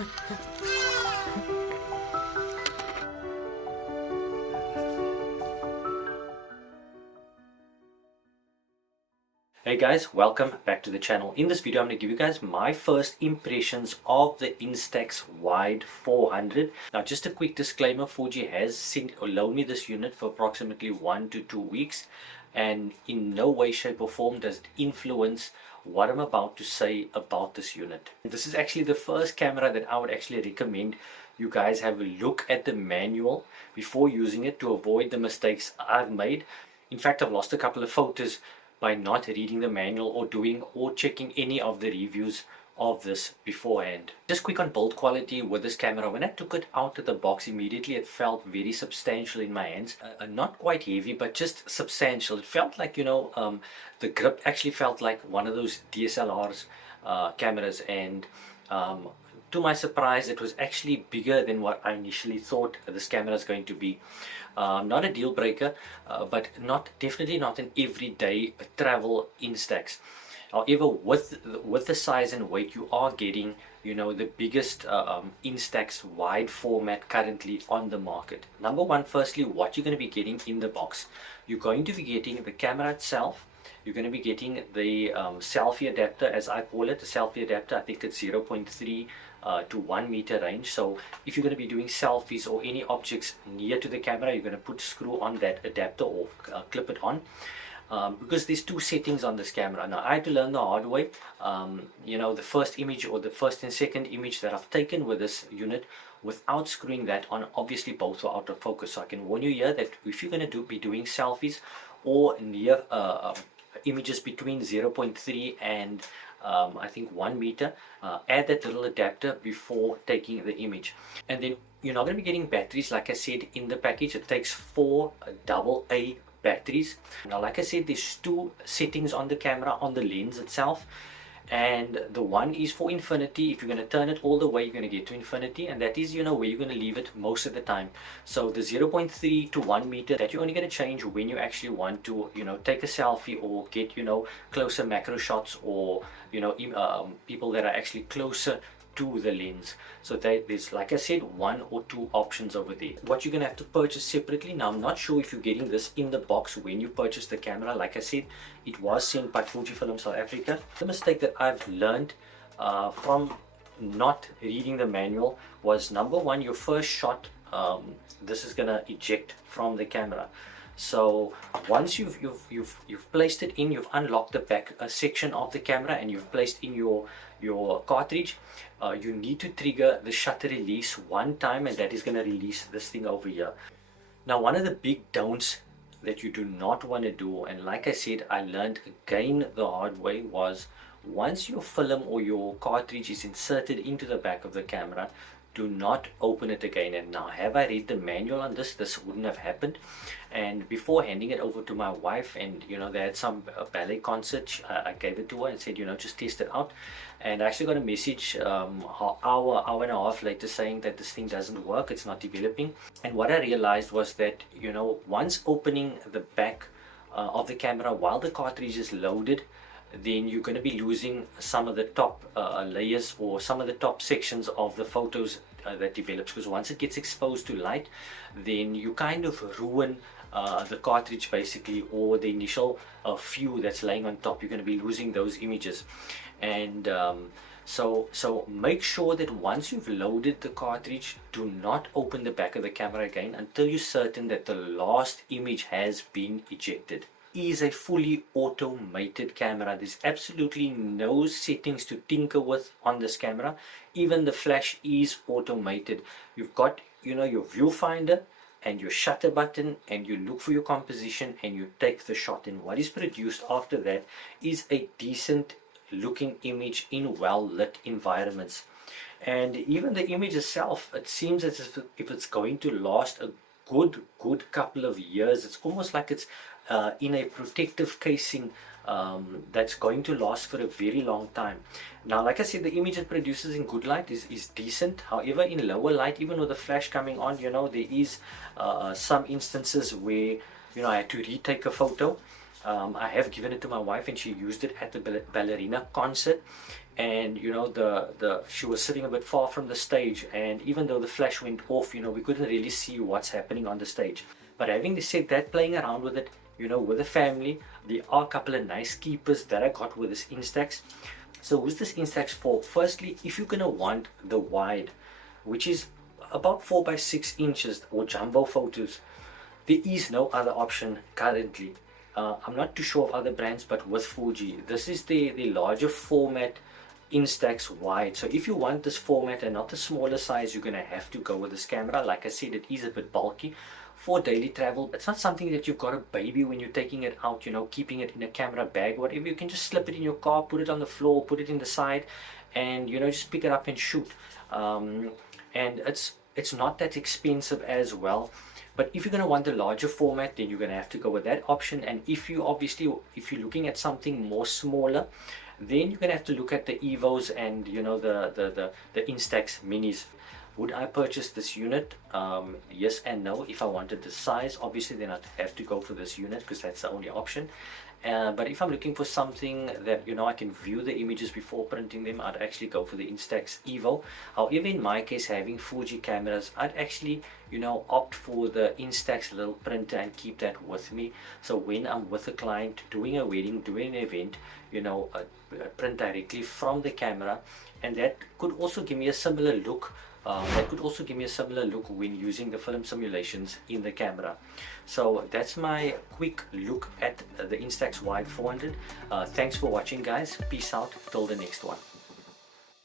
Hey guys, welcome back to the channel. In this video I'm going to give you guys my first impressions of the Instax Wide 400. Now just a quick disclaimer, Fuji has sent or loaned me this unit for approximately 1 to 2 weeks, and in no way, shape or form does it influence what I'm about to say about this unit. This is actually the first camera that I would actually recommend you guys have a look at the manual before using it to avoid the mistakes I've made. In fact, I've lost a couple of photos by not reading the manual or checking any of the reviews of this beforehand. Just quick on build quality with this camera. When I took it out of the box, immediately it felt very substantial in my hands. Not quite heavy, but just substantial. It felt like, the grip actually felt like one of those DSLR's cameras, and to my surprise, it was actually bigger than what I initially thought this camera is going to be. Not a deal breaker, but definitely not an everyday travel Instax. However, with the size and weight, you are getting, the biggest Instax wide format currently on the market. Number one, firstly, what you're going to be getting in the box. You're going to be getting the camera itself. You're going to be getting the selfie adapter, as I call it, the selfie adapter. I think it's 0.3 to 1 meter range. So if you're going to be doing selfies or any objects near to the camera, you're going to put screw on that adapter or clip it on. Because there's two settings on this camera. Now I had to learn the hard way. The first image or the first and second image that I've taken with this unit without screwing that on, obviously both were out of focus. So I can warn you here that if you're going to be doing selfies or near images between 0.3 and I think 1 meter, add that little adapter before taking the image. And then you're not going to be getting batteries, like I said, in the package. It takes 4 AA batteries. Now, like I said, there's two settings on the camera, on the lens itself, and the one is for infinity. If you're going to turn it all the way, you're going to get to infinity, and that is where you're going to leave it most of the time. So the 0.3 to 1 meter, that you're only going to change when you actually want to take a selfie or get closer macro shots, or people that are actually closer to the lens. So there's, like I said, 1 or 2 options over there. What you're gonna have to purchase separately. Now I'm not sure if you're getting this in the box when you purchase the camera. Like I said, it was sent by Fujifilm South Africa. The mistake that I've learned from not reading the manual was, number one, your first shot, this is gonna eject from the camera. So once you've placed it in, you've unlocked the back section of the camera, and you've placed in your cartridge, you need to trigger the shutter release one time, and that is going to release this thing over here. Now, one of the big don'ts that you do not want to do, and like I said, I learned again the hard way, was once your film or your cartridge is inserted into the back of the camera, do not open it again. And now, have I read the manual on this, this wouldn't have happened. And before handing it over to my wife, and they had some ballet concert, I gave it to her and said, just test it out. And I actually got a message hour and a half later saying that this thing doesn't work, it's not developing. And what I realized was that once opening the back of the camera while the cartridge is loaded, then you're going to be losing some of the top layers or some of the top sections of the photos that develops, because once it gets exposed to light, then you kind of ruin the cartridge basically, or the initial few that's laying on top. You're going to be losing those images. And so make sure that once you've loaded the cartridge, do not open the back of the camera again until you're certain that the last image has been ejected. Is a fully automated camera. There's absolutely no settings to tinker with on this camera. Even the flash is automated. You've got your viewfinder and your shutter button, and you look for your composition and you take the shot, and what is produced after that is a decent looking image in well lit environments. And even the image itself, it seems as if it's going to last a good couple of years. It's almost like it's in a protective casing that's going to last for a very long time. Now, like I said, the image it produces in good light is decent. However, in lower light, even with the flash coming on, there is some instances where I had to retake a photo. I have given it to my wife and she used it at the ballerina concert, and you know, the she was sitting a bit far from the stage, and even though the flash went off, you know, we couldn't really see what's happening on the stage. But having said that, playing around with it, you know, with the family, there are a couple of nice keepers that I got with this Instax. So who's this Instax for? Firstly, if you're gonna want the wide, which is about 4 by 6 inches, or jumbo photos, there is no other option currently. I'm not too sure of other brands, but with Fuji, this is the larger format Instax wide. So if you want this format and not the smaller size, you're gonna have to go with this camera. Like I said, it is a bit bulky for daily travel. It's not something that you've got a baby when you're taking it out, you know, keeping it in a camera bag, whatever. You can just slip it in your car, put it on the floor, put it in the side, and you know, just pick it up and shoot. And it's not that expensive as well. But if you're going to want the larger format, then you're going to have to go with that option. And if you're looking at something more smaller, then you're going to have to look at the Evos and, you know, the Instax minis. Would I purchase this unit? Yes and no. If I wanted the size, obviously then I'd have to go for this unit, because that's the only option. But if I'm looking for something that, you know, I can view the images before printing them, I'd actually go for the Instax Evo. However, in my case, having Fuji cameras, I'd actually, you know, opt for the Instax little printer and keep that with me. So when I'm with a client doing a wedding, doing an event, you know, print directly from the camera, and that could also give me a similar look. When using the film simulations in the camera. So that's my quick look at the Instax Wide 400. Thanks for watching, guys. Peace out till the next one.